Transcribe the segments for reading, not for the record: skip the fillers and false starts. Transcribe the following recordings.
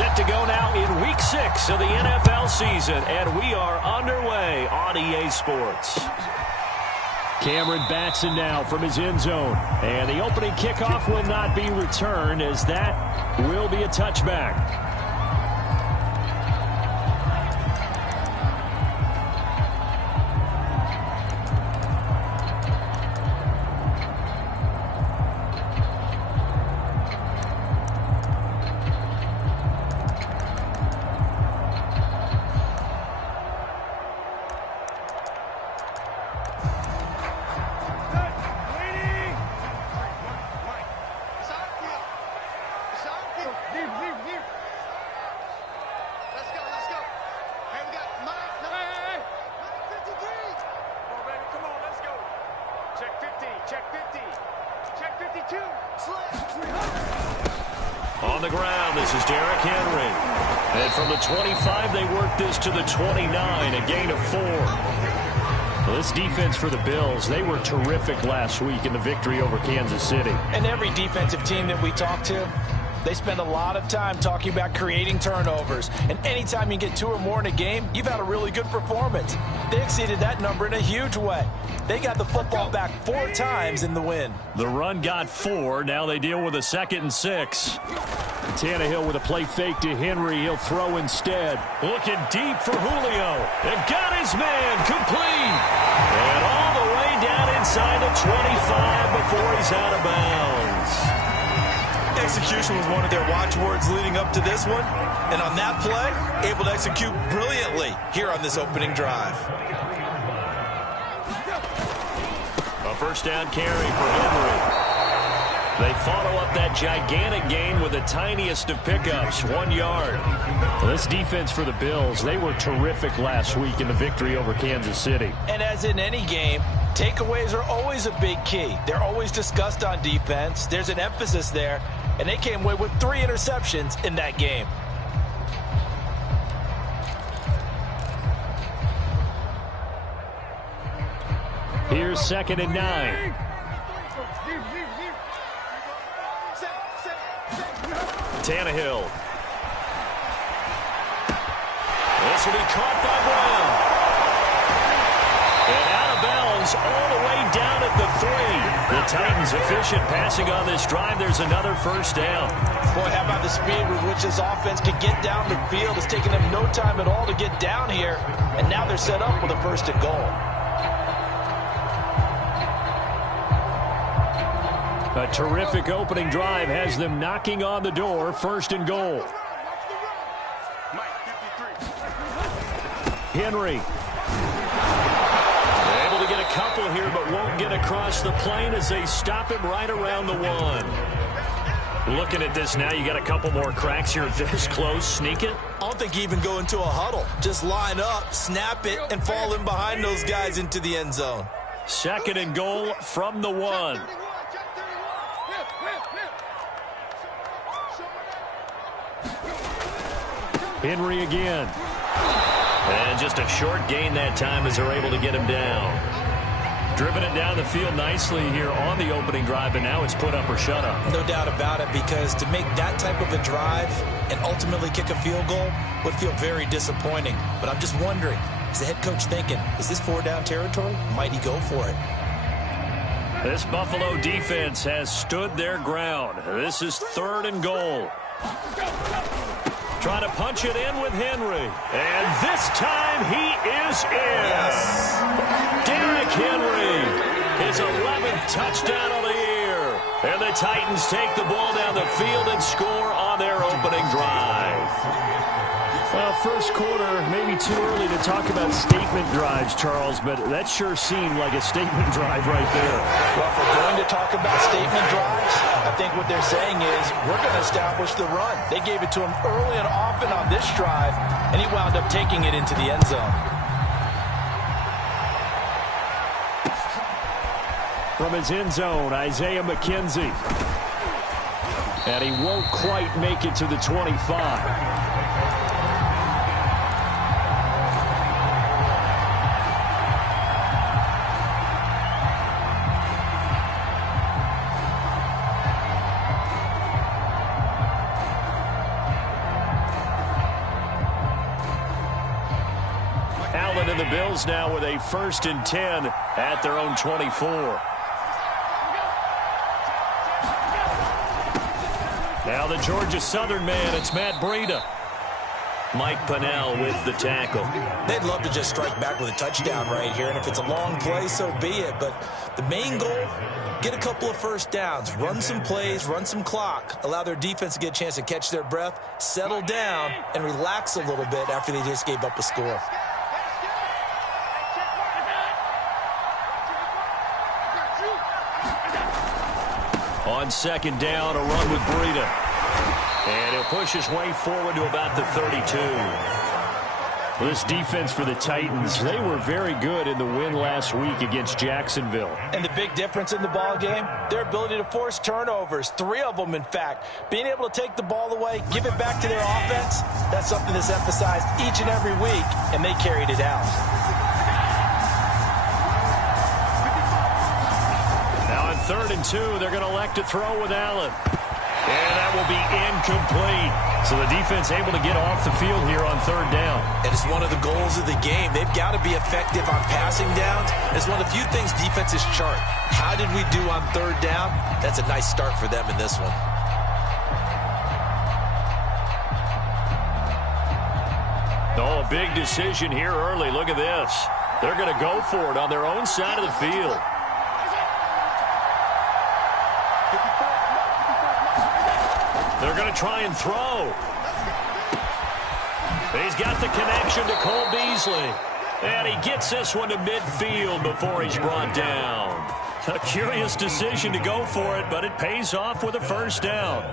Set to go now in Week 6 of the NFL season, and we are underway on EA Sports. Cameron Batson now from his end zone, and the opening kickoff will not be returned, as that will be a touchback. On the ground, this is Derrick Henry. And from the 25, they work this to the 29, a gain of 4. Well, this defense for the Bills, they were terrific last week in the victory over Kansas City. And every defensive team that we talk to, they spend a lot of time talking about creating turnovers. And anytime you get 2 or more in a game, you've had a really good performance. They exceeded that number in a huge way. They got the football back 4 times in the win. The run got 4. Now they deal with a 2nd and 6. Tannehill with a play fake to Henry. He'll throw instead. Looking deep for Julio. And got his man complete. And all the way down inside the 25 before he's out of bounds. Execution was one of their watchwords leading up to this one. And on that play, able to execute brilliantly here on this opening drive. A first down carry for Henry. They follow up that gigantic gain with the tiniest of pickups, 1 yard. Well, this defense for the Bills, they were terrific last week in the victory over Kansas City. And as in any game, takeaways are always a big key. They're always discussed on defense. There's an emphasis there. And they came away with 3 interceptions in that game. Here's 2nd and 9. Tannehill. This will be caught by Brown. And out of bounds all the way down at the 3. The Titans efficient passing on this drive. There's another first down. Boy, how about the speed with which this offense can get down the field? It's taken them no time at all to get down here. And now they're set up with a 1st and goal. A terrific opening drive has them knocking on the door. 1st and goal. Henry. Able to get a couple here, but won't get across the plane as they stop him right around the 1. Looking at this now, you got a couple more cracks here this close. Sneak it. I don't think you even go into a huddle. Just line up, snap it, and fall in behind those guys into the end zone. 2nd and goal from the 1. Henry again. And just a short gain that time as they're able to get him down. Driven it down the field nicely here on the opening drive, and now it's put up or shut up. No doubt about it, because to make that type of a drive and ultimately kick a field goal would feel very disappointing. But I'm just wondering, is the head coach thinking, is this 4-down territory? Might he go for it? This Buffalo defense has stood their ground. This is 3rd and goal. Trying to punch it in with Henry. And this time he is in. Yes. Derrick Henry, his 11th touchdown of the year. And the Titans take the ball down the field and score on their opening drive. Well, first quarter, maybe too early to talk about statement drives, Charles, but that sure seemed like a statement drive right there. Well, if we're going to talk about statement drives, I think what they're saying is we're going to establish the run. They gave it to him early and often on this drive, and he wound up taking it into the end zone. From his end zone, Isaiah McKenzie. And he won't quite make it to the 25. the Bills now with a 1st and 10 at their own 24. Now the Georgia Southern man, it's Matt Breida. Mike Pennell with the tackle. They'd love to just strike back with a touchdown right here, and if it's a long play, so be it. But the main goal, get a couple of first downs, run some plays, run some clock, allow their defense to get a chance to catch their breath, settle down, and relax a little bit after they just gave up a score. On 2nd down, a run with Breida. And he'll push his way forward to about the 32. This defense for the Titans, they were very good in the win last week against Jacksonville. And the big difference in the ball game, their ability to force turnovers, 3 of them in fact. Being able to take the ball away, give it back to their offense, that's something that's emphasized each and every week, and they carried it out. Now on 3rd and 2, they're going to elect to throw with Allen. And that will be incomplete. So the defense able to get off the field here on 3rd down. And it's one of the goals of the game. They've got to be effective on passing downs. It's one of the few things defenses chart. How did we do on 3rd down? That's a nice start for them in this one. Oh, a big decision here early. Look at this. They're going to go for it on their own side of the field. They're going to try and throw. He's got the connection to Cole Beasley. And he gets this one to midfield before he's brought down. A curious decision to go for it, but it pays off with a 1st down.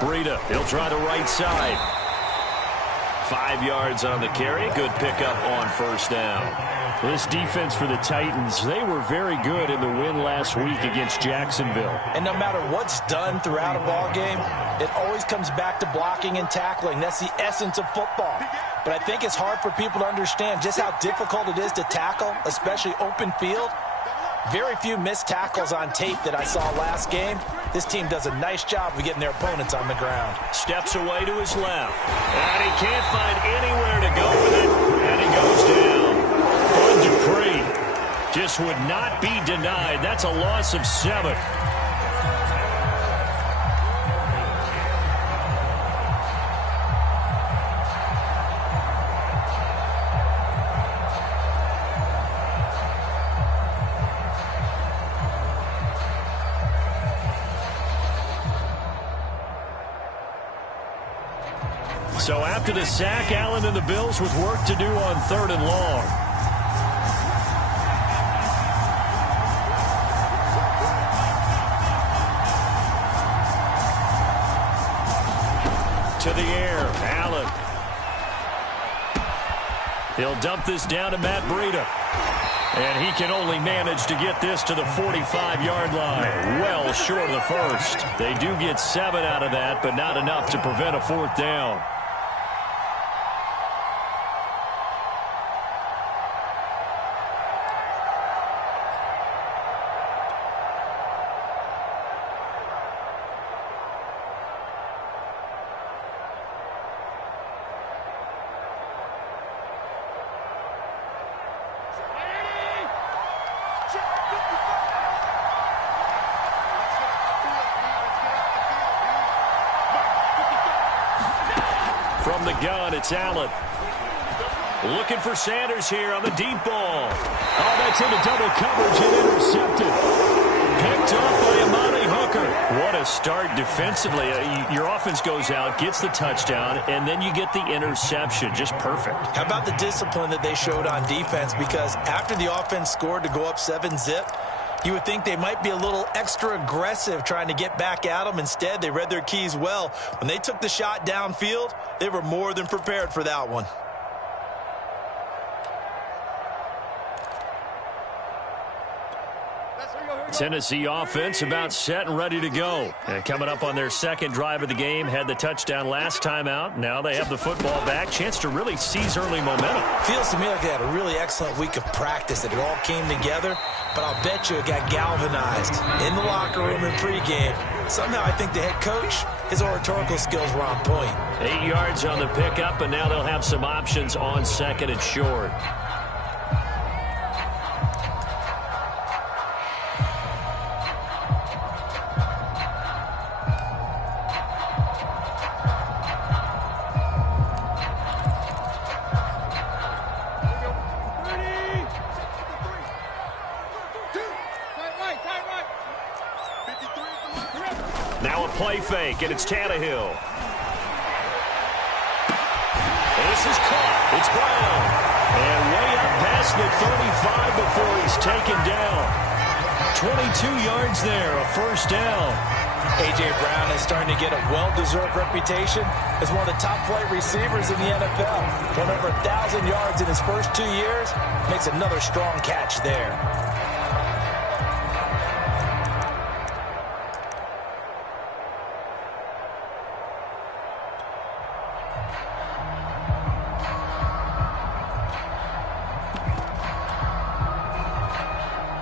Breida, he'll try the right side. 5 yards on the carry. Good pickup on 1st down. This defense for the Titans, they were very good in the win last week against Jacksonville. And no matter what's done throughout a ball game, it always comes back to blocking and tackling. That's the essence of football. But I think it's hard for people to understand just how difficult it is to tackle, especially open field. Very few missed tackles on tape that I saw last game. This team does a nice job of getting their opponents on the ground. Steps away to his left. And he can't find anywhere to go with it. And he goes down. Bud Dupree just would not be denied. That's a loss of 7. So after the sack, Allen and the Bills with work to do on 3rd and long. To the air, Allen. He'll dump this down to Matt Breida. And he can only manage to get this to the 45-yard line. Well short of the 1st. They do get 7 out of that, but not enough to prevent a 4th down. From the gun, it's Allen. Looking for Sanders here on the deep ball. Oh, that's into double coverage and intercepted. Picked up by Amani Hooker. What a start defensively. Your offense goes out, gets the touchdown, and then you get the interception. Just perfect. How about the discipline that they showed on defense? Because after the offense scored to go up 7-zip, you would think they might be a little extra aggressive trying to get back at them. Instead, they read their keys well. When they took the shot downfield, they were more than prepared for that one. Tennessee offense about set and ready to go. And coming up on their second drive of the game, had the touchdown last time out. Now they have the football back. Chance to really seize early momentum. Feels to me like they had a really excellent week of practice, that it all came together. But I'll bet you it got galvanized in the locker room in pregame. Somehow I think the head coach, his oratorical skills were on point. 8 yards on the pickup, and now they'll have some options on second and short. Now a play fake, and it's Tannehill. This is caught. It's Brown. And way up past the 35 before he's taken down. 22 yards there, a first down. A.J. Brown is starting to get a well-deserved reputation as one of the top-flight receivers in the NFL. With over 1,000 yards in his first 2 years, makes another strong catch there.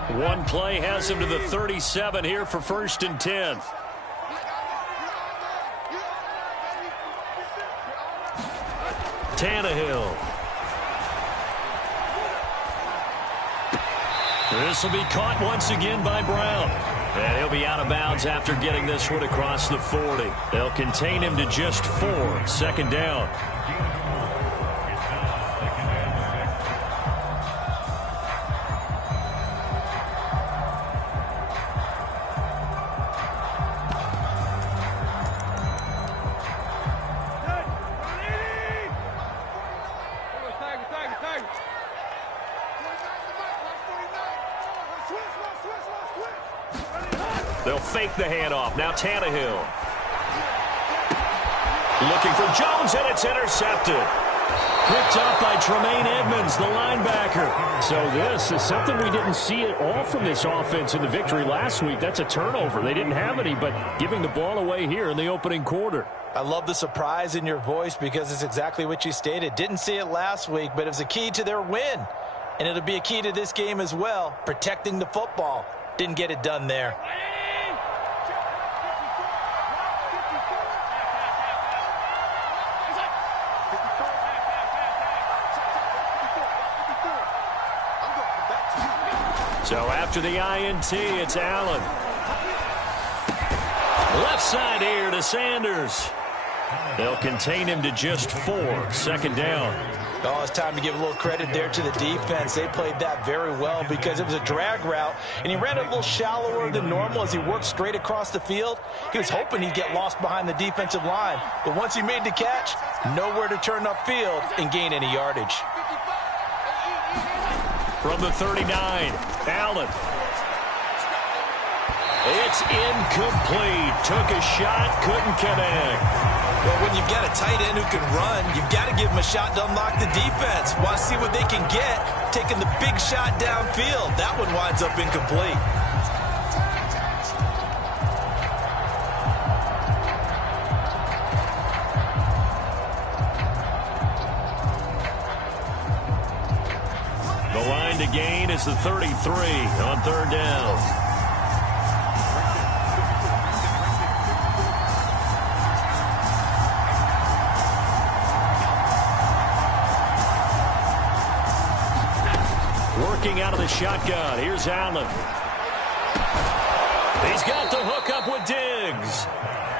One play has him to the 37 here for 1st and 10. Tannehill. This will be caught once again by Brown. And he'll be out of bounds after getting this one across the 40. They'll contain him to just 4. 2nd down. They'll fake the handoff. Now Tannehill. Looking for Jones, and it's intercepted. Picked up by Tremaine Edmonds, the linebacker. So this is something we didn't see at all from this offense in the victory last week. That's a turnover. They didn't have any, but giving the ball away here in the opening quarter. I love the surprise in your voice because it's exactly what you stated. Didn't see it last week, but it was a key to their win. And it'll be a key to this game as well, protecting the football. Didn't get it done there. So after the INT, it's Allen. Left side here to Sanders. They'll contain him to just 4. 2nd down. Oh, it's time to give a little credit there to the defense. They played that very well because it was a drag route, and he ran it a little shallower than normal as he worked straight across the field. He was hoping he'd get lost behind the defensive line, but once he made the catch, nowhere to turn upfield and gain any yardage. From the 39, Allen. It's incomplete. Took a shot, couldn't connect. Well, when you've got a tight end who can run, you've got to give him a shot to unlock the defense. Want to see what they can get, taking the big shot downfield. That one winds up incomplete. The line to gain is the 33 on 3rd down. Working out of the shotgun. Here's Allen. He's got the hook up with Diggs.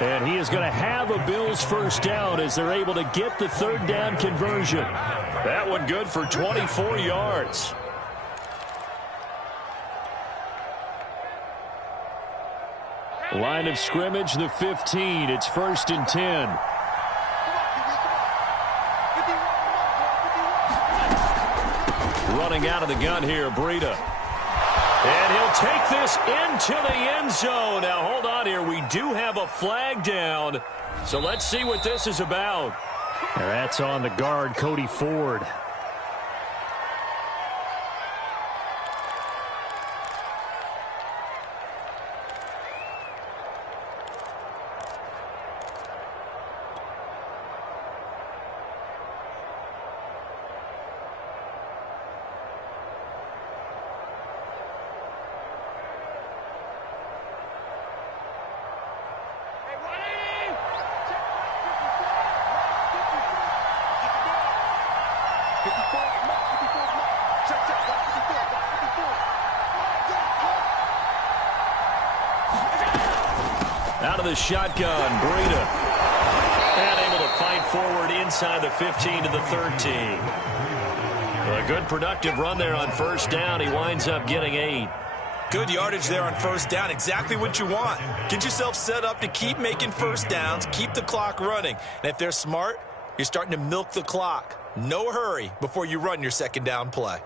And he is going to have a Bills first down as they're able to get the 3rd down conversion. That one good for 24 yards. Line of scrimmage, the 15. It's 1st and 10. Running out of the gun here, Breida. And he'll take this into the end zone. Now, hold on here. We do have a flag down. So let's see what this is about. That's on the guard, Cody Ford. Out of the shotgun, Breida. And able to fight forward inside the 15 to the 13. A good productive run there on first down. He winds up getting 8. Good yardage there on first down. Exactly what you want. Get yourself set up to keep making first downs, keep the clock running. And if they're smart, you're starting to milk the clock. No hurry before you run your second down play.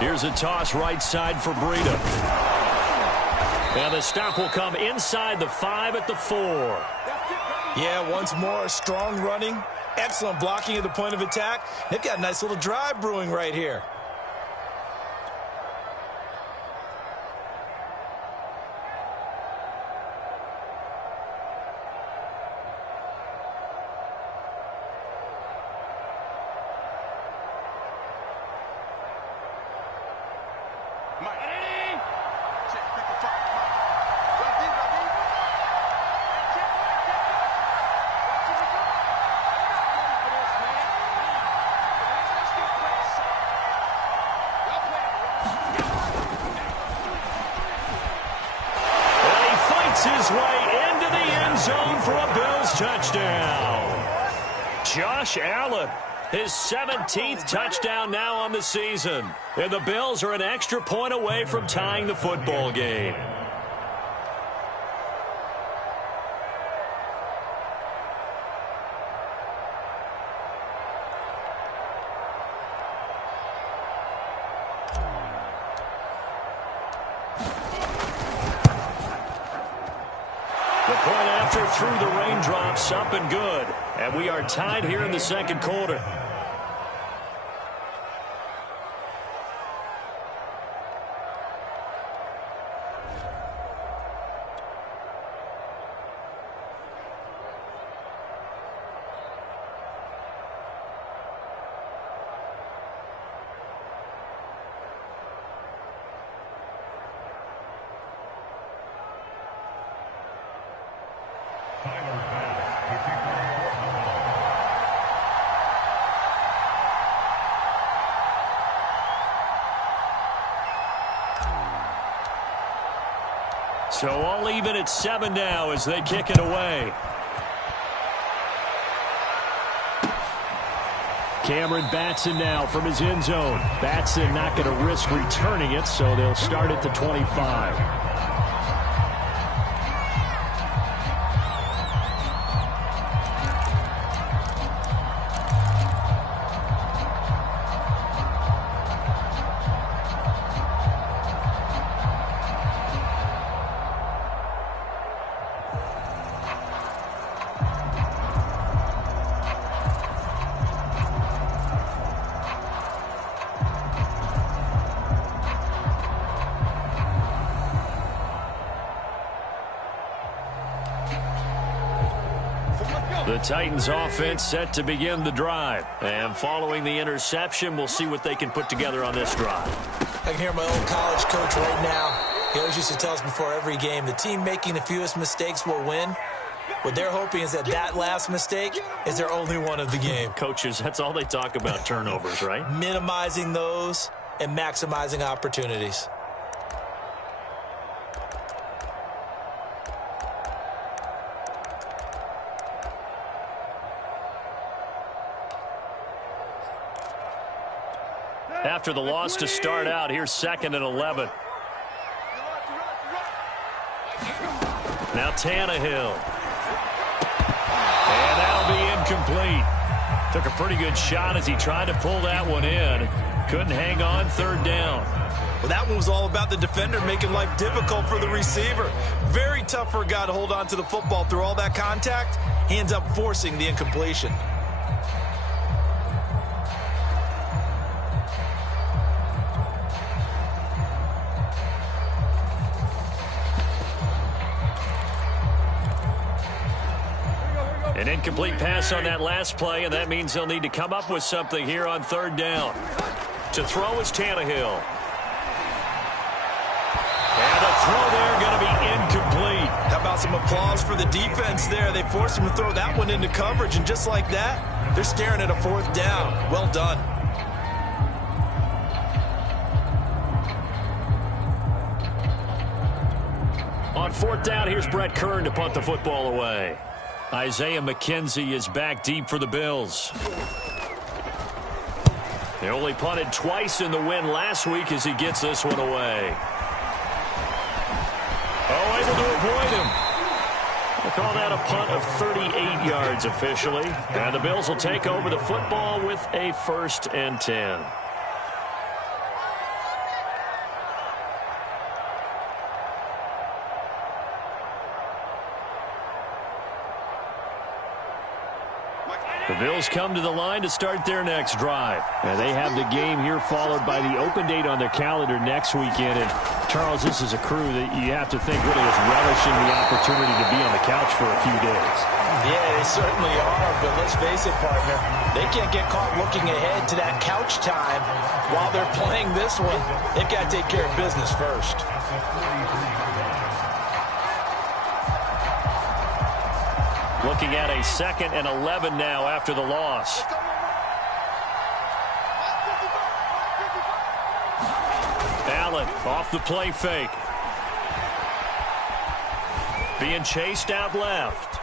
Here's a toss right side for Breida. And the stop will come inside the 5 at the 4. Yeah, once more, strong running, excellent blocking at the point of attack. They've got a nice little drive brewing right here. His way into the end zone for a Bills touchdown. Josh Allen, his 17th touchdown now on the season. And the Bills are an extra point away from tying the football game. Through the raindrops, up and good. And we are tied here in the second quarter. So all even at 7 now as they kick it away. Cameron Batson now from his end zone. Batson not going to risk returning it, so they'll start at the 25. The Titans offense set to begin the drive. And following the interception, we'll see what they can put together on this drive. I can hear my old college coach right now. He always used to tell us before every game, the team making the fewest mistakes will win. What they're hoping is that that last mistake is their only one of the game. Coaches, that's all they talk about, turnovers, right? Minimizing those and maximizing opportunities. After the loss to start out, here's 2nd and 11. Now Tannehill. And that'll be incomplete. Took a pretty good shot as he tried to pull that one in. Couldn't hang on, 3rd down. Well, that one was all about the defender making life difficult for the receiver. Very tough for a guy to hold on to the football through all that contact. He ends up forcing the incompletion. An incomplete pass on that last play, and that means they'll need to come up with something here on 3rd down. To throw is Tannehill. And the throw there going to be incomplete. How about about some applause for the defense there? They forced him to throw that one into coverage, and just like that, they're staring at a 4th down. Well done. On 4th down, here's Brett Kern to punt the football away. Isaiah McKenzie is back deep for the Bills. They only punted twice in the win last week as he gets this one away. Oh, able to avoid him. We'll call that a punt of 38 yards officially. And the Bills will take over the football with a 1st and 10. The Bills come to the line to start their next drive. And they have the game here followed by the open date on their calendar next weekend. And, Charles, this is a crew that you have to think really is relishing the opportunity to be on the couch for a few days. Yeah, they certainly are, but let's face it, partner. They can't get caught looking ahead to that couch time while they're playing this one. They've got to take care of business first. Looking at a 2nd and 11 now after the loss. Allen off the play fake. Being chased out left.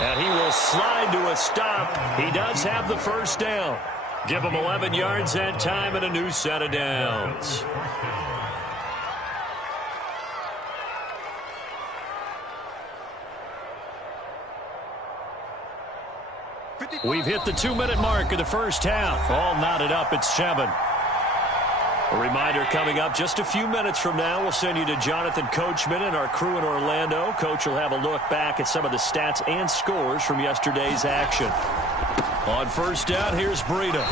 And he will slide to a stop. He does have the 1st down. Give him 11 yards that time and a new set of downs. We've hit the 2-minute mark of the 1st half. All knotted up at 7. A reminder coming up just a few minutes from now. We'll send you to Jonathan Coachman and our crew in Orlando. Coach will have a look back at some of the stats and scores from yesterday's action. On 1st down, here's Breida.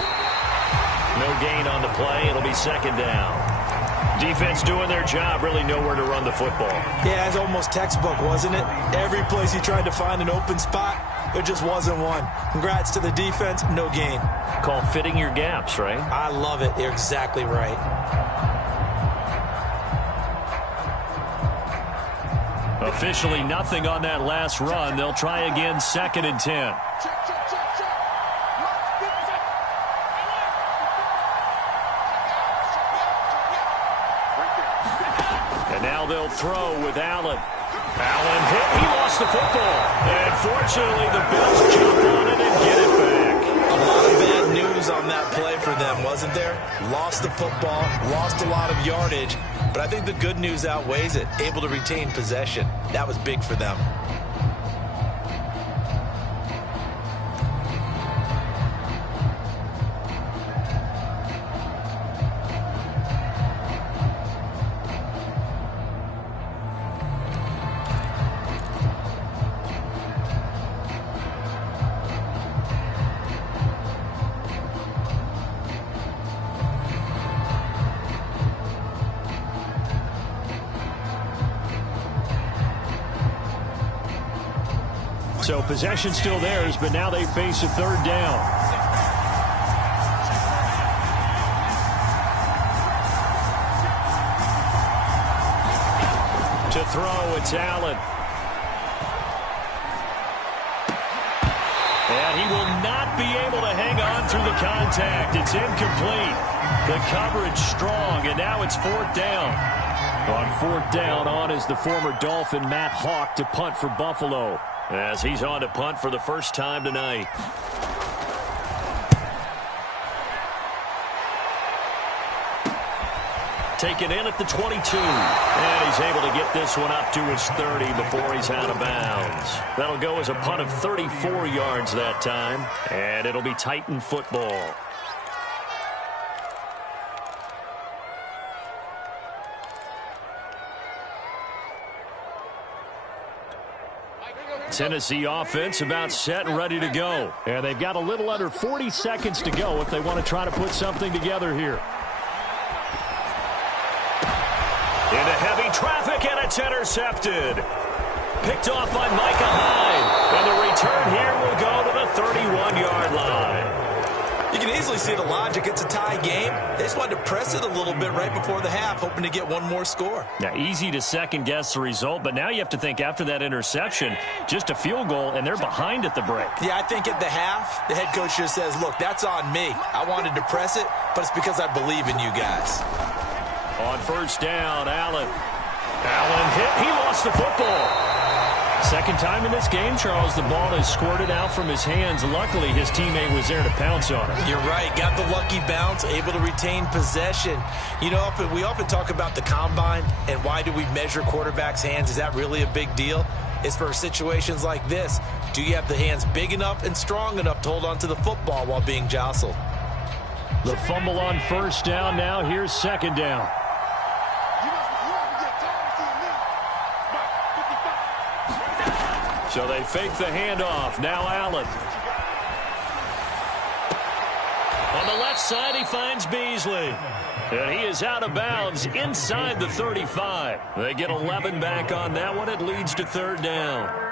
No gain on the play. It'll be 2nd down. Defense doing their job, really nowhere to run the football. Yeah, it's almost textbook, wasn't it? Every place he tried to find an open spot, there just wasn't one. Congrats to the defense, no gain. Called fitting your gaps, right? I love it. You're exactly right. Officially nothing on that last run. They'll try again 2nd and 10. And now they'll throw with Allen. Allen hit. He lost the football. And fortunately, the Bills jump on it and get it back. A lot of bad news on that play for them, wasn't there? Lost the football, lost a lot of yardage. But I think the good news outweighs it. Able to retain possession. That was big for them. So possession still theirs, but now they face a 3rd down. To throw, it's Allen. And he will not be able to hang on through the contact. It's incomplete. The coverage strong, and now it's 4th down. On 4th down, on is the former Dolphin Matt Hawk to punt for Buffalo, as he's on to punt for the first time tonight. Taken in at the 22. And he's able to get this one up to his 30 before he's out of bounds. That'll go as a punt of 34 yards that time. And it'll be Titan football. Tennessee offense about set and ready to go. And they've got a little under 40 seconds to go if they want to try to put something together here. Into heavy traffic, and it's intercepted. Picked off by Micah Hyde. And the return here will go to the 31-yard line. You can easily see the logic. It's a tie game. They just wanted to press it a little bit right before the half, hoping to get one more score. Now, easy to second-guess the result, but now you have to think after that interception, just a field goal, and they're behind at the break. Yeah, I think at the half, the head coach just says, look, that's on me. I wanted to press it, but it's because I believe in you guys. On first down, Allen. Allen hit. He lost the football. Second time in this game, Charles, the ball has squirted out from his hands. Luckily, his teammate was there to pounce on it. You're right. Got the lucky bounce, able to retain possession. You know, we often talk about the combine and why do we measure quarterbacks' hands. Is that really a big deal? It's for situations like this. Do you have the hands big enough and strong enough to hold on to the football while being jostled? The fumble on first down. Now here's second down. So they fake the handoff. Now Allen. On the left side, he finds Beasley. And he is out of bounds inside the 35. They get 11 back on that one. It leads to third down.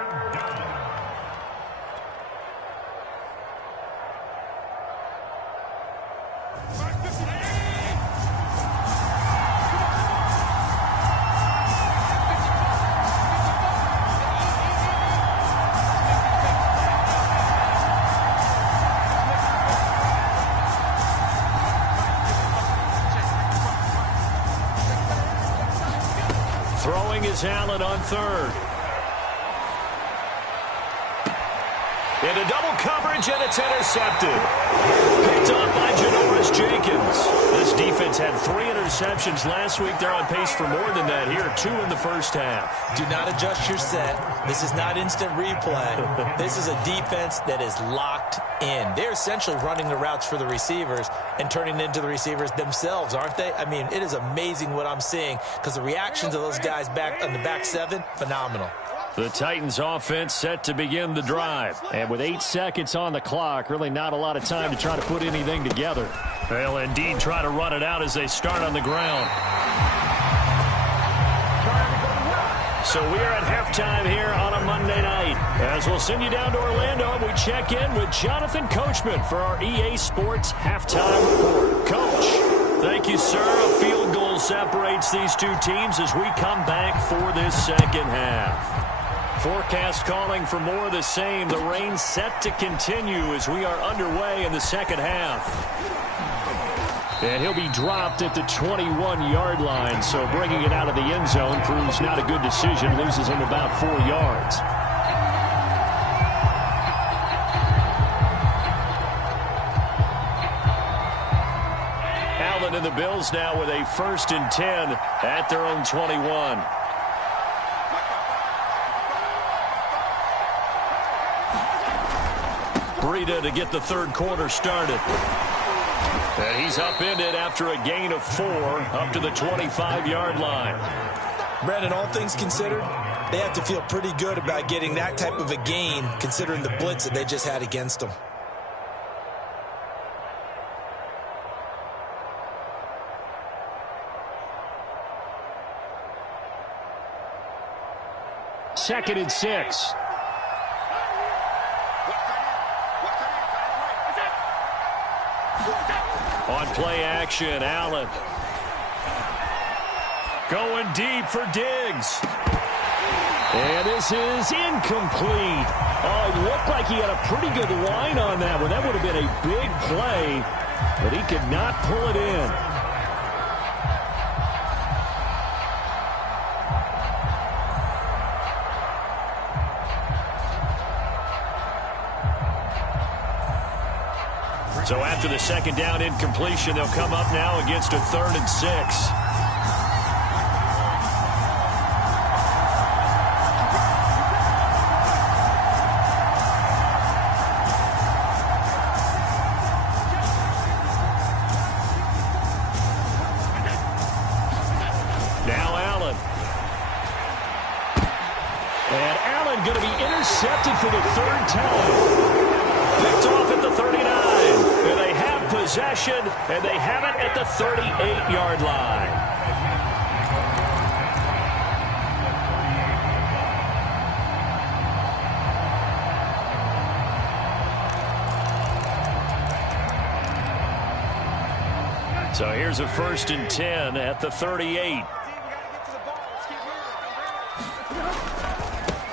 Throwing is Allen on third. Into double coverage, and it's intercepted. Picked up by Janoris Jenkins. This defense had 3 interceptions last week. They're on pace for more than that here. 2 in the first half. Do not adjust your set. This is not instant replay. This is a defense that is locked in. They're essentially running the routes for the receivers and turning into the receivers themselves, aren't they? I mean, it is amazing what I'm seeing because the reactions of those guys back on the back 7, phenomenal. The Titans offense set to begin the drive. And with 8 seconds on the clock, really not a lot of time to try to put anything together. They'll indeed try to run it out as they start on the ground. So we are at halftime here on a Monday night. As we'll send you down to Orlando, we check in with Jonathan Coachman for our EA Sports Halftime Report. Coach, thank you, sir. A field goal separates these two teams as we come back for this second half. Forecast calling for more of the same. The rain set to continue as we are underway in the second half. And he'll be dropped at the 21-yard line, so bringing it out of the end zone proves not a good decision. Loses him about 4 yards. Allen and the Bills now with a 1st and 10 at their own 21. Breida to get the third quarter started. And he's upended after a gain of 4 up to the 25-yard line. Brandon, all things considered, they have to feel pretty good about getting that type of a gain considering the blitz that they just had against them. Second and 6. On play action, Allen. Going deep for Diggs. And this is incomplete. Oh, it looked like he had a pretty good line on that one. That would have been a big play, but he could not pull it in. So after the second down incompletion, they'll come up now against a 3rd and 6. Now Allen. And Allen going to be intercepted for the 3rd time. Picked off at the 39. And they have possession, and they have it at the 38-yard line. So here's a 1st and 10 at the 38.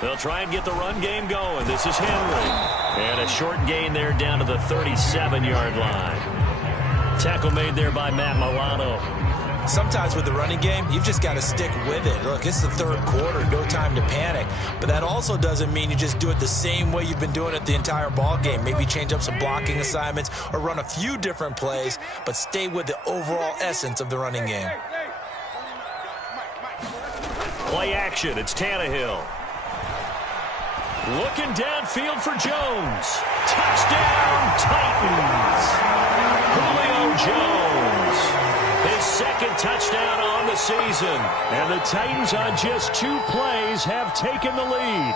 They'll try and get the run game going. This is Henry. And a short gain there down to the 37-yard line. Tackle made there by Matt Milano. Sometimes with the running game, you've just got to stick with it. Look, it's the 3rd quarter, no time to panic. But that also doesn't mean you just do it the same way you've been doing it the entire ball game. Maybe change up some blocking assignments or run a few different plays, but stay with the overall essence of the running game. Play action. It's Tannehill. Looking downfield for Jones. Touchdown, Titans. Julio Jones. His 2nd touchdown on the season. And the Titans on just 2 plays have taken the lead.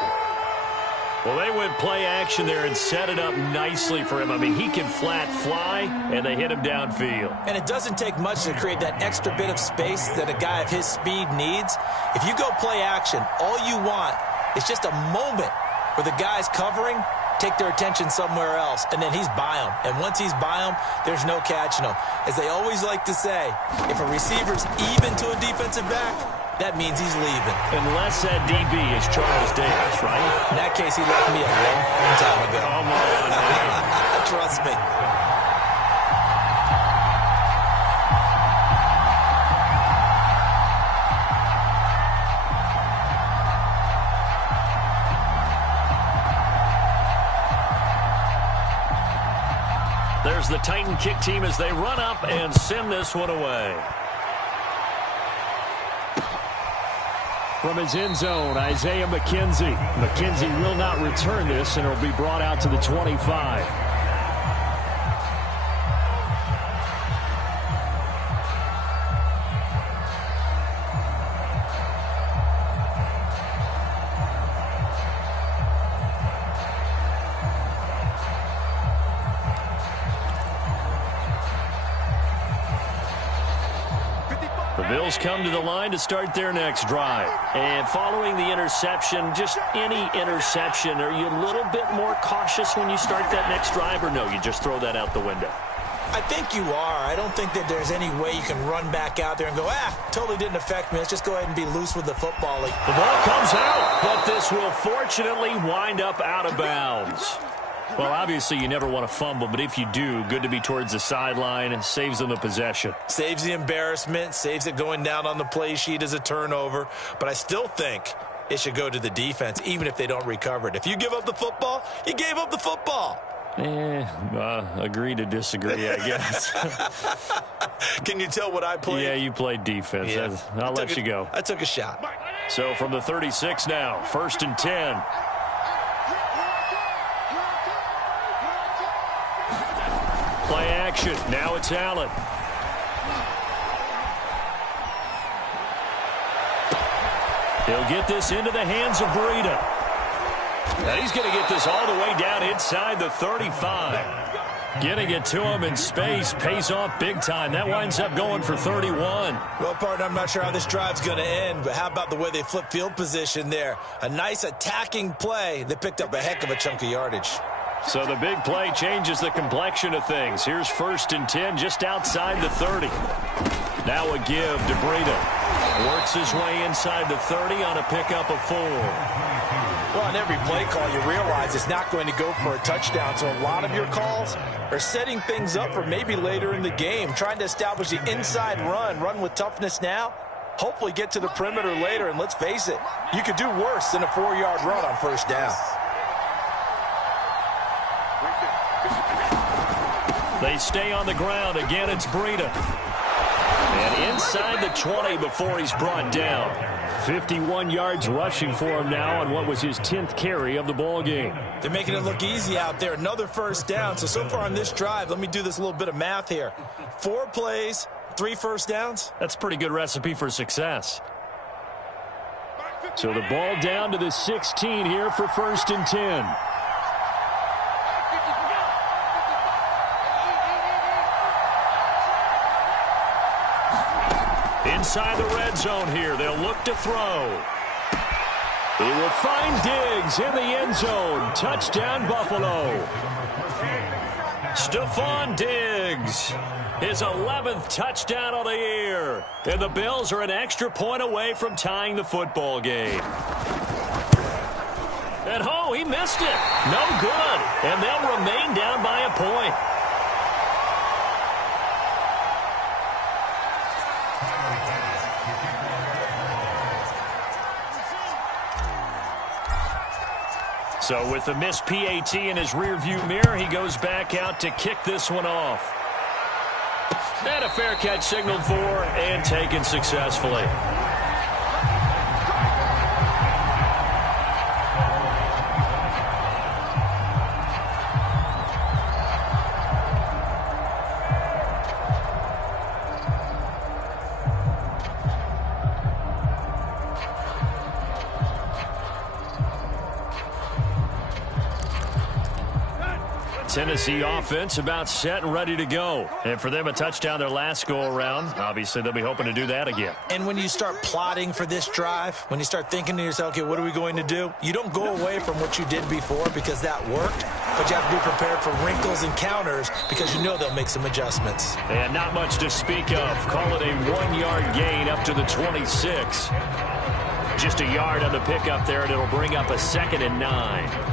Well, they went play action there and set it up nicely for him. I mean, he can flat fly, and they hit him downfield. And it doesn't take much to create that extra bit of space that a guy of his speed needs. If you go play action, all you want is just a moment where the guys covering take their attention somewhere else, and then he's by them. And once he's by them, there's no catching him. As they always like to say, if a receiver's even to a defensive back, that means he's leaving. Unless that DB is Charles Davis, right? In that case, he left me a long time ago. Come on, man. Trust me. There's the Titan kick team as they run up and send this one away. From his end zone, Isaiah McKenzie. McKenzie will not return this, and it will be brought out to the 25. Bills come to the line to start their next drive. And following the interception, just any interception, are you a little bit more cautious when you start that next drive, or no, you just throw that out the window? I think you are. I don't think that there's any way you can run back out there and go, totally didn't affect me. Let's just go ahead and be loose with the football. The ball comes out, but this will fortunately wind up out of bounds. Well, obviously, you never want to fumble, but if you do, good to be towards the sideline and saves them the possession. Saves the embarrassment, saves it going down on the play sheet as a turnover. But I still think it should go to the defense, even if they don't recover it. If you give up the football, you gave up the football. Agree to disagree, I guess. Can you tell what I played? Yeah, you played defense. Yeah. I'll let you go. I took a shot. So from the 36 now, 1st and 10. Play action. Now it's Allen. He'll get this into the hands of Breida. Now he's going to get this all the way down inside the 35. Getting it to him in space pays off big time. That winds up going for 31. Well, partner, I'm not sure how this drive's going to end, but how about the way they flip field position there? A nice attacking play that picked up a heck of a chunk of yardage. So the big play changes the complexion of things. Here's 1st and 10 just outside the 30. Now a give to Breida. Works his way inside the 30 on a pickup of 4. Well, on every play call, you realize it's not going to go for a touchdown. So a lot of your calls are setting things up for maybe later in the game, trying to establish the inside run with toughness now. Hopefully get to the perimeter later, and let's face it, you could do worse than a 4-yard run on 1st down. They stay on the ground. Again, it's Breida. And inside the 20 before he's brought down. 51 yards rushing for him now on what was his 10th carry of the ball game. They're making it look easy out there. Another 1st down. So far on this drive, let me do this little bit of math here. 4 plays, 3 1st downs. That's a pretty good recipe for success. So the ball down to the 16 here for 1st and 10. Inside the red zone here, they'll look to throw. He will find Diggs in the end zone. Touchdown, Buffalo. Stephon Diggs his 11th touchdown of the year. And the Bills are an extra point away from tying the football game. And oh, he missed it. No good. And they'll remain down by a point. So with the missed PAT in his rearview mirror, he goes back out to kick this one off. And a fair catch signaled for and taken successfully. Tennessee offense about set and ready to go. And for them, a touchdown their last go-around. Obviously, they'll be hoping to do that again. And when you start plotting for this drive, when you start thinking to yourself, okay, what are we going to do? You don't go away from what you did before because that worked, but you have to be prepared for wrinkles and counters because you know they'll make some adjustments. And not much to speak of. Call it a 1-yard gain up to the 26. Just a yard on the pickup there, and it'll bring up a 2nd and 9.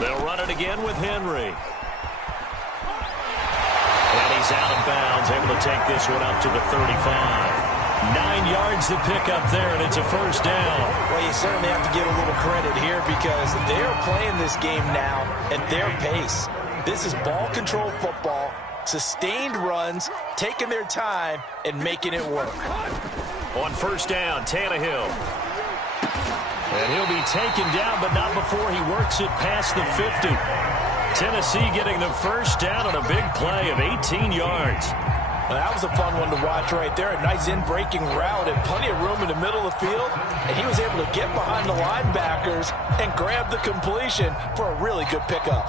They'll run it again with Henry. And he's out of bounds, able to take this one up to the 35. 9 yards to pick up there, and it's a first down. Well, you certainly have to give a little credit here because they're playing this game now at their pace. This is ball control football, sustained runs, taking their time, and making it work. On first down, Tannehill. And he'll be taken down, but not before he works it past the 50. Tennessee getting the first down on a big play of 18 yards. Well, that was a fun one to watch right there. A nice in-breaking route and plenty of room in the middle of the field. And he was able to get behind the linebackers and grab the completion for a really good pickup.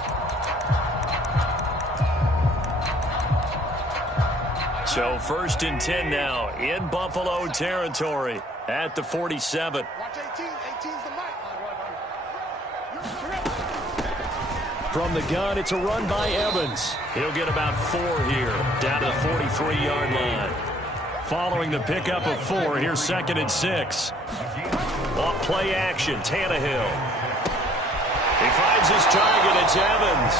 So 1st and 10 now in Buffalo territory at the 47. From the gun, it's a run by Evans. He'll get about 4 here, down to the 43-yard line. Following the pickup of 4, here's 2nd and 6. Off play action, Tannehill. He finds his target, it's Evans.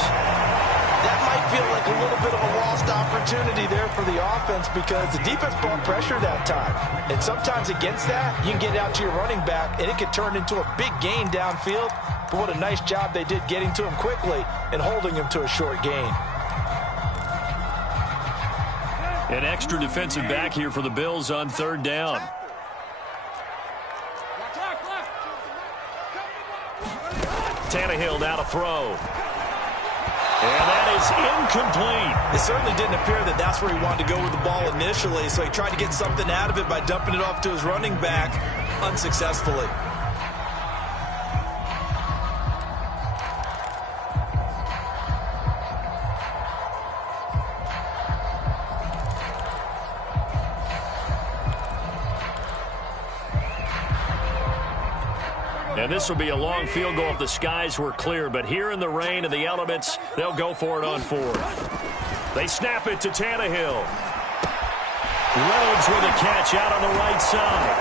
That might feel like a little bit of a lost opportunity there for the offense because the defense brought pressure that time. And sometimes against that, you can get out to your running back, and it could turn into a big gain downfield. But what a nice job they did getting to him quickly and holding him to a short gain. An extra defensive back here for the Bills on 3rd down. Tannehill now to throw. And that is incomplete. It certainly didn't appear that that's where he wanted to go with the ball initially, so he tried to get something out of it by dumping it off to his running back unsuccessfully. And this will be a long field goal if the skies were clear. But here in the rain and the elements, they'll go for it on 4th. They snap it to Tannehill. Rhodes with a catch out on the right side.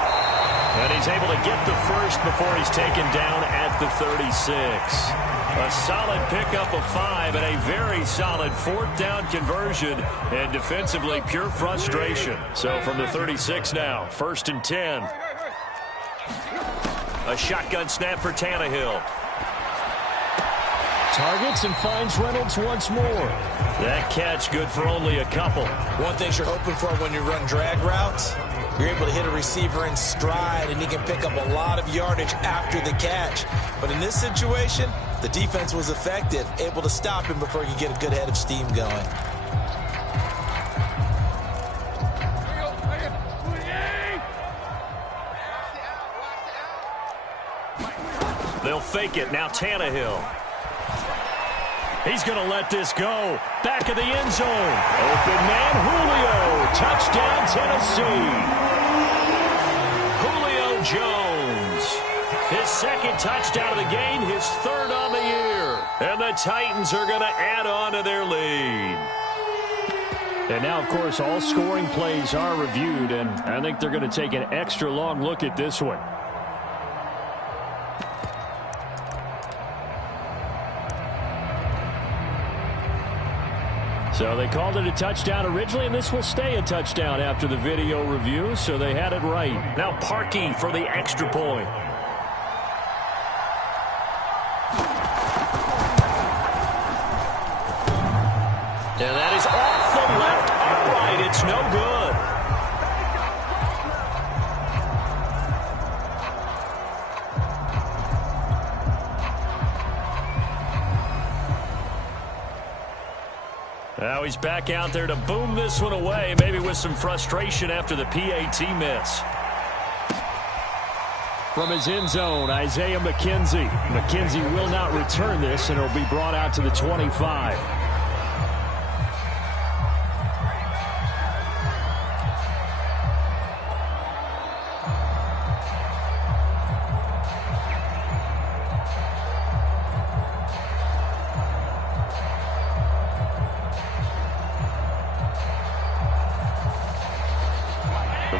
And he's able to get the first before he's taken down at the 36. A solid pickup of 5 and a very solid 4th down conversion. And defensively, pure frustration. So from the 36 now, 1st and 10. A shotgun snap for Tannehill. Targets and finds Reynolds once more. That catch good for only a couple. One thing you're hoping for when you run drag routes, you're able to hit a receiver in stride, and he can pick up a lot of yardage after the catch. But in this situation, the defense was effective, able to stop him before he could get a good head of steam going. They'll fake it. Now Tannehill. He's going to let this go. Back of the end zone. Open man, Julio. Touchdown, Tennessee. Julio Jones. His second touchdown of the game, his third on the year. And the Titans are going to add on to their lead. And now, of course, all scoring plays are reviewed, and I think they're going to take an extra long look at this one. So they called it a touchdown originally, and this will stay a touchdown after the video review, so they had it right. Now Parkey for the extra point. And that is off the left upright. It's no good. Now he's back out there to boom this one away, maybe with some frustration after the PAT miss. From his end zone, Isaiah McKenzie. McKenzie will not return this, and it'll be brought out to the 25.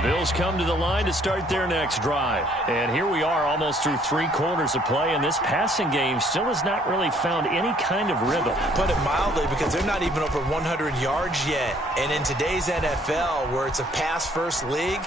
Bills come to the line to start their next drive. And here we are almost through 3 quarters of play, and this passing game still has not really found any kind of rhythm. Put it mildly, because they're not even over 100 yards yet. And in today's NFL, where it's a pass-first league,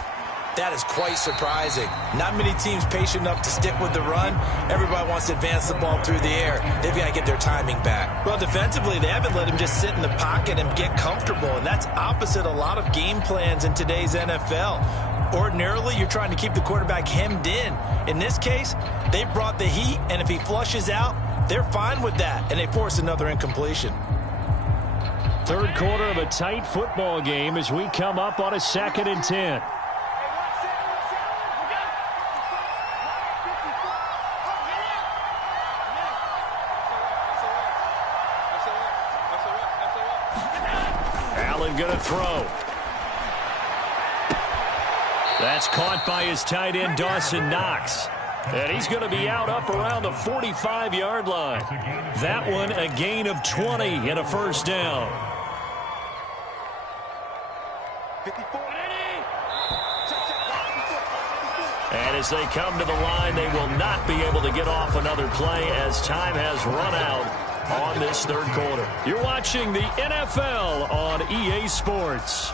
that is quite surprising. Not many teams patient enough to stick with the run. Everybody wants to advance the ball through the air. They've got to get their timing back. Well, defensively, they haven't let him just sit in the pocket and get comfortable, and that's opposite a lot of game plans in today's NFL. Ordinarily, you're trying to keep the quarterback hemmed in. In this case, they brought the heat, and if he flushes out, they're fine with that, and they force another incompletion. Third quarter of a tight football game as we come up on a 2nd and 10. Going to throw. That's caught by his tight end, Dawson Knox. And he's going to be out up around the 45-yard line. That one a gain of 20 and a first down. And as they come to the line, they will not be able to get off another play as time has run out on this third quarter. You're watching the NFL on EA Sports.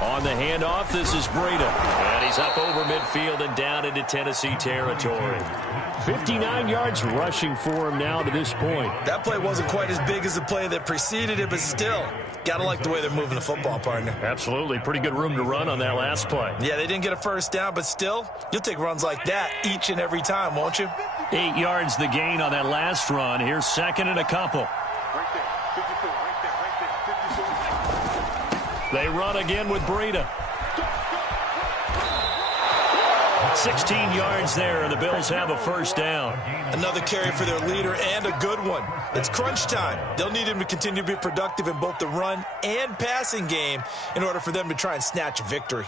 On the handoff, this is Breida. And he's up over midfield and down into Tennessee territory. 59 yards rushing for him now to this point. That play wasn't quite as big as the play that preceded it, but still, got to like the way they're moving the football, partner. Absolutely. Pretty good room to run on that last play. Yeah, they didn't get a first down, but still, you'll take runs like that each and every time, won't you? 8 yards the gain on that last run. Here's 2nd and a couple. Right there. 54, right there, right there. 54. They run again with Breida. 16 yards there, and the Bills have a first down. Another carry for their leader, and a good one. It's crunch time. They'll need him to continue to be productive in both the run and passing game in order for them to try and snatch a victory.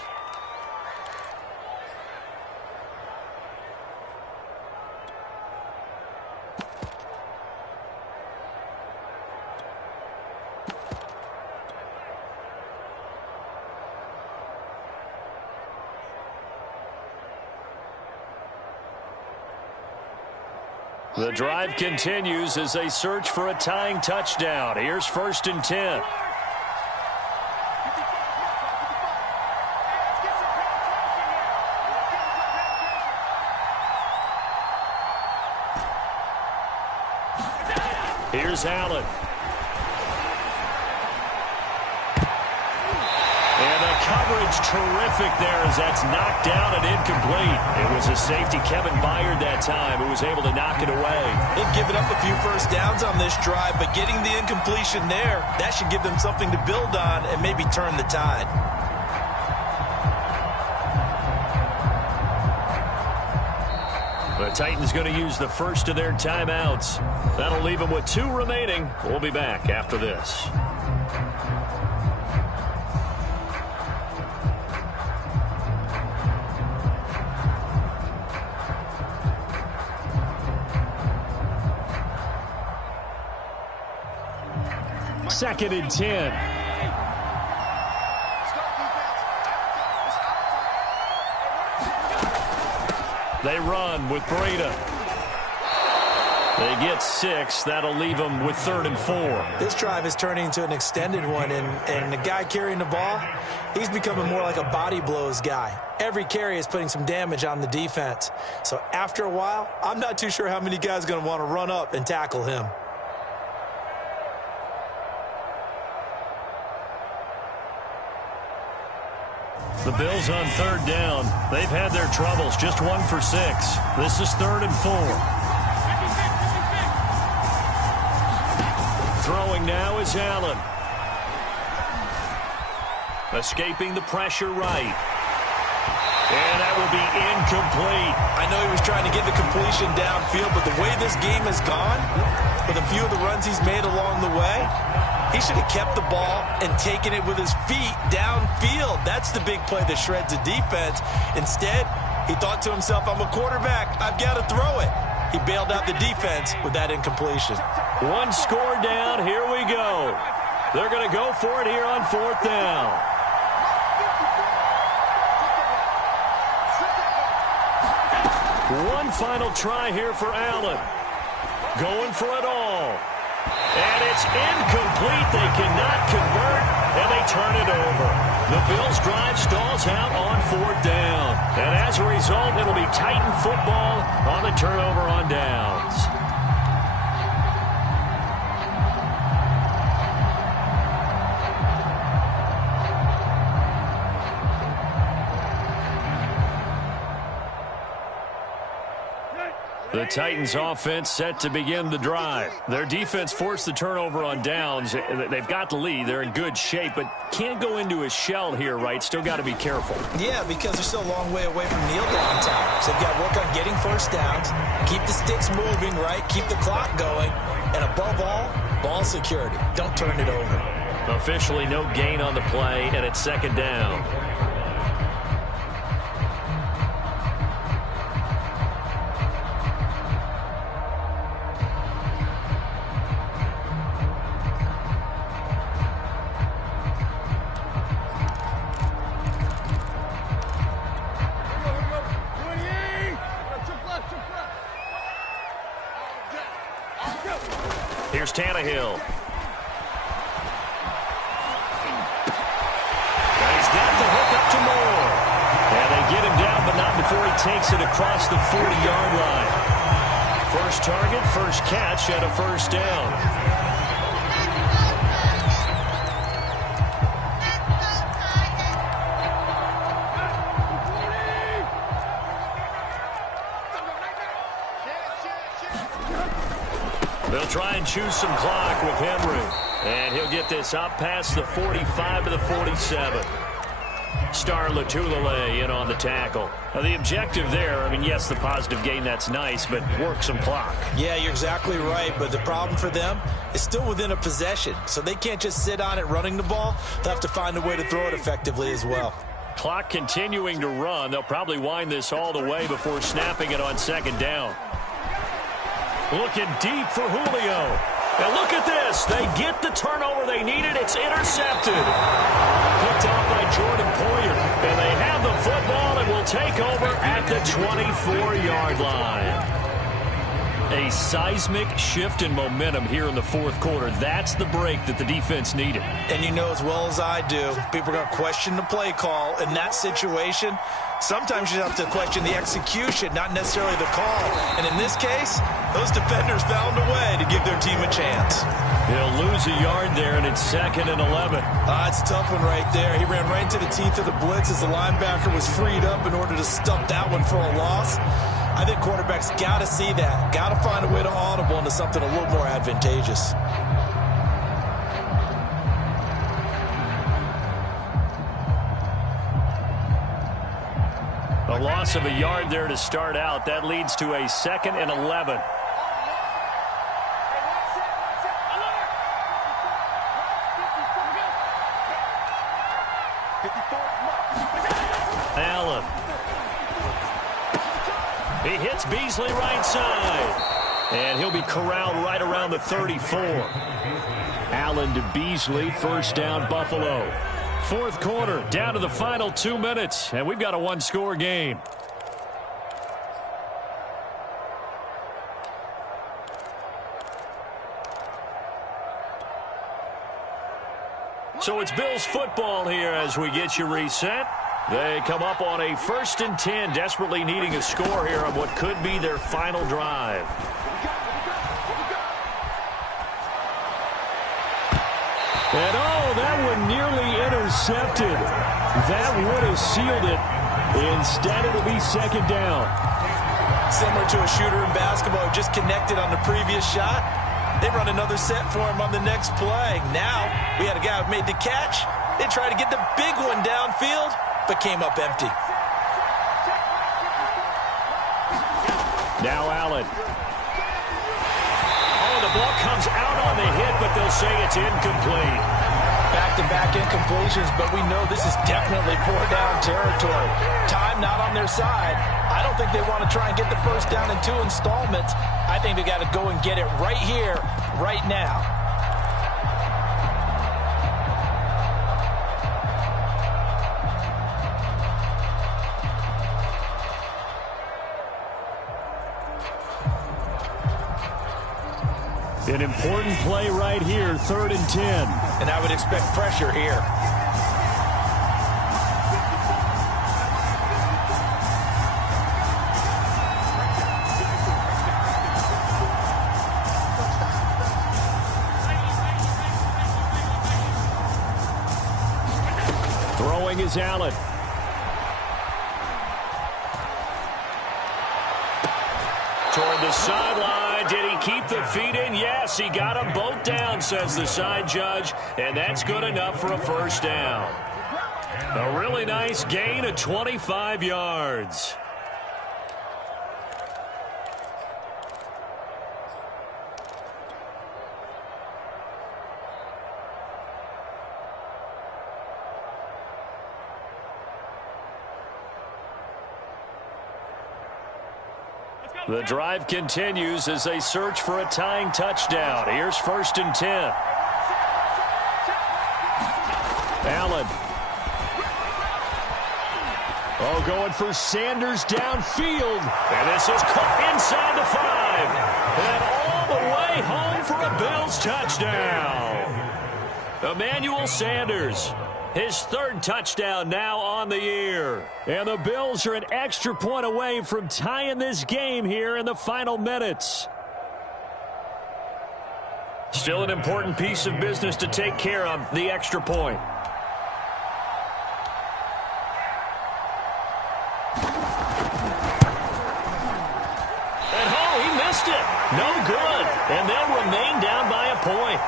The drive continues as they search for a tying touchdown. Here's 1st and 10. Here's Allen. And the coverage terrific there as that's knocked down and incomplete. It was a safety, Kevin Byard, that time, who was able to knock it away. They've given up a few first downs on this drive, but getting the incompletion there, that should give them something to build on and maybe turn the tide. The Titans going to use the first of their timeouts. That'll leave them with 2 remaining. We'll be back after this. Second and 10. They run with Breda. They get 6. That'll leave them with 3rd and 4. This drive is turning into an extended one, and the guy carrying the ball, he's becoming more like a body blows guy. Every carry is putting some damage on the defense. So after a while, I'm not too sure how many guys are going to want to run up and tackle him. The Bills on 3rd down. They've had their troubles. Just 1 for 6. This is 3rd and 4. Throwing now is Allen. Escaping the pressure right. And that will be incomplete. I know he was trying to get the completion downfield, but the way this game has gone, with a few of the runs he's made along the way, he should have kept the ball and taken it with his feet downfield. That's the big play that shreds the defense. Instead, he thought to himself, I'm a quarterback. I've got to throw it. He bailed out the defense with that incompletion. 1 score down. Here we go. They're going to go for it here on 4th down. One final try here for Allen. Going for it all. And it's incomplete. They cannot convert, and they turn it over. The Bills' drive stalls out on 4th down. And as a result, it'll be Titan football on the turnover on downs. The Titans offense set to begin the drive. Their defense forced the turnover on downs. They've got the lead. They're in good shape, but can't go into a shell here, right? Still got to be careful. Yeah, because they're still a long way away from kneel down time. So they've got to work on getting first downs, keep the sticks moving, right? Keep the clock going, and above all, ball security. Don't turn it over. Officially no gain on the play, and it's 2nd down. Here's Tannehill. And he's got the hook up to Moore. And they get him down, but not before he takes it across the 40-yard line. First target, first catch, and a 1st down. They'll try and choose some clock with Henry. And he'll get this up past the 45 to the 47. Star Latulele in on the tackle. Now, the objective there, I mean, yes, the positive gain, that's nice, but work some clock. Yeah, you're exactly right, but the problem for them is still within a possession. So they can't just sit on it running the ball. They'll have to find a way to throw it effectively as well. Clock continuing to run. They'll probably wind this all the way before snapping it on 2nd down. Looking deep for Julio. And look at this. They get the turnover they needed. It's intercepted. Picked off by Jordan Poyer. And they have the football and will take over at the 24-yard line. A seismic shift in momentum here in the 4th quarter. That's the break that the defense needed. And you know as well as I do, people are going to question the play call. In that situation, sometimes you have to question the execution, not necessarily the call. And in this case, Those defenders found a way to give their team a chance. He'll lose a yard there, and it's 2nd and 11. It's a tough one right there. He ran right into the teeth of the blitz as the linebacker was freed up in order to stump that one for a loss. I think quarterbacks got to see that. Got to find a way to audible into something a little more advantageous. A loss of a yard there to start out. That leads to a 2nd and 11. Allen. He hits Beasley right side. And he'll be corralled right around the 34. Allen to Beasley, first down Buffalo. Fourth quarter, down to the final 2 minutes, and we've got a one-score game. So it's Bills football here as we get you reset. They come up on a 1st and 10, desperately needing a score here on what could be their final drive. And that one nearly intercepted. That would have sealed it. Instead, it'll be 2nd down. Similar to a shooter in basketball who just connected on the previous shot. They run another set for him on the next play. Now, we had a guy who made the catch. They tried to get the big one downfield, but came up empty. Now Allen. The ball comes out on the hit, but they'll say it's incomplete. Back-to-back incompletions, but we know this is definitely 4-down territory. Time not on their side. I don't think they want to try and get the first down in 2 installments. I think they got to go and get it right here, right now. An important play right here, 3rd and 10. And I would expect pressure here. Throwing is Allen. Toward the sideline. Did he keep the feet in? Yes, he got them both down, says the side judge, and that's good enough for a first down. A really nice gain of 25 yards. The drive continues as they search for a tying touchdown. Here's 1st and 10. Allen. Going for Sanders downfield. And this is caught inside the 5. And all the way home for a Bills touchdown. Emmanuel Sanders. His 3rd touchdown now on the year. And the Bills are an extra point away from tying this game here in the final minutes. Still an important piece of business to take care of, the extra point. And he missed it. No good. And they'll remain down by a point.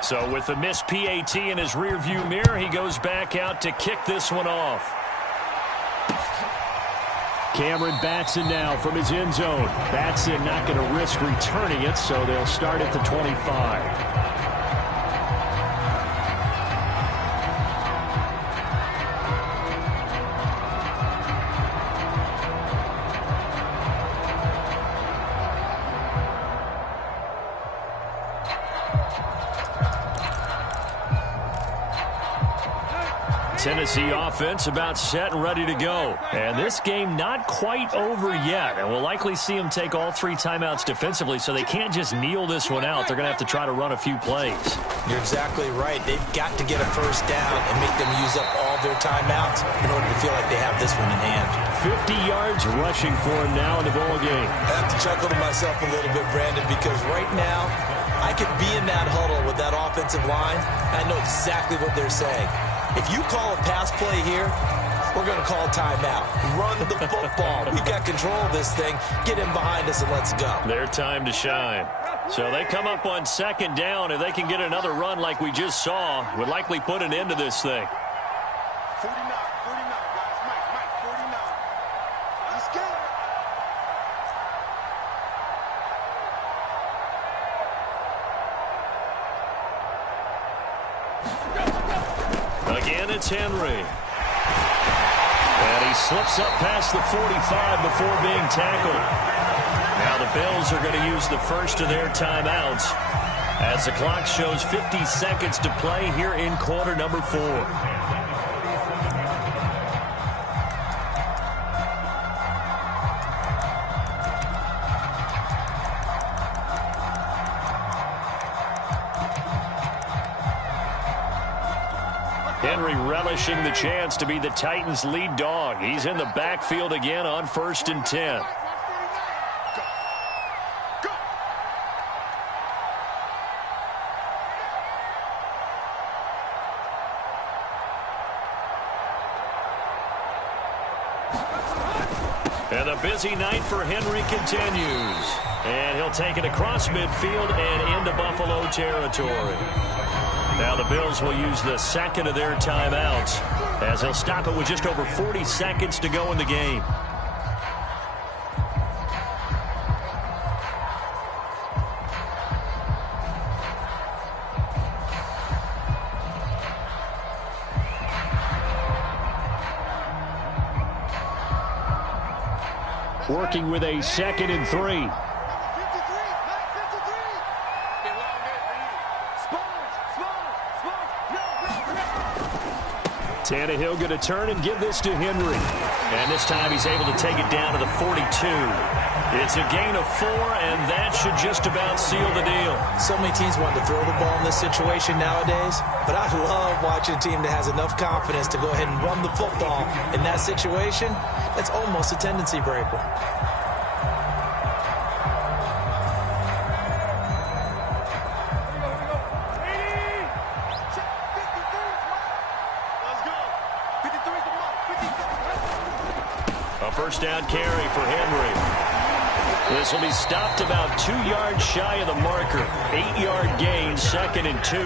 So with the missed PAT in his rearview mirror, he goes back out to kick this one off. Cameron Batson now from his end zone. Batson not going to risk returning it, so they'll start at the 25. Tennessee offense about set and ready to go. And this game not quite over yet. And we'll likely see them take all 3 timeouts defensively, so they can't just kneel this one out. They're going to have to try to run a few plays. You're exactly right. They've got to get a first down and make them use up all their timeouts in order to feel like they have this one in hand. 50 yards rushing for him now in the ball game. I have to chuckle to myself a little bit, Brandon, because right now I could be in that huddle with that offensive line. I know exactly what they're saying. If you call a pass play here, we're going to call timeout. Run the football. We've got control of this thing. Get him behind us and let's go. Their time to shine. So they come up on second down. If they can get another run like we just saw, would likely put an end to this thing. 49, guys. Mike, 49. Let's go. Again, it's Henry. And he slips up past the 45 before being tackled. Now the Bills are going to use the first of their timeouts as the clock shows 50 seconds to play here in quarter number 4. Henry relishing the chance to be the Titans' lead dog. He's in the backfield again on 1st and 10. And the busy night for Henry continues. And he'll take it across midfield and into Buffalo territory. Now the Bills will use the second of their timeouts as they'll stop it with just over 40 seconds to go in the game. Working with a 2nd and 3. Tannehill going to turn and give this to Henry. And this time he's able to take it down to the 42. It's a gain of 4, and that should just about seal the deal. So many teams want to throw the ball in this situation nowadays, but I love watching a team that has enough confidence to go ahead and run the football in that situation. That's almost a tendency breaker. A first down carry for Henry. This will be stopped about 2 yards shy of the marker. 8-yard gain, 2nd and 2.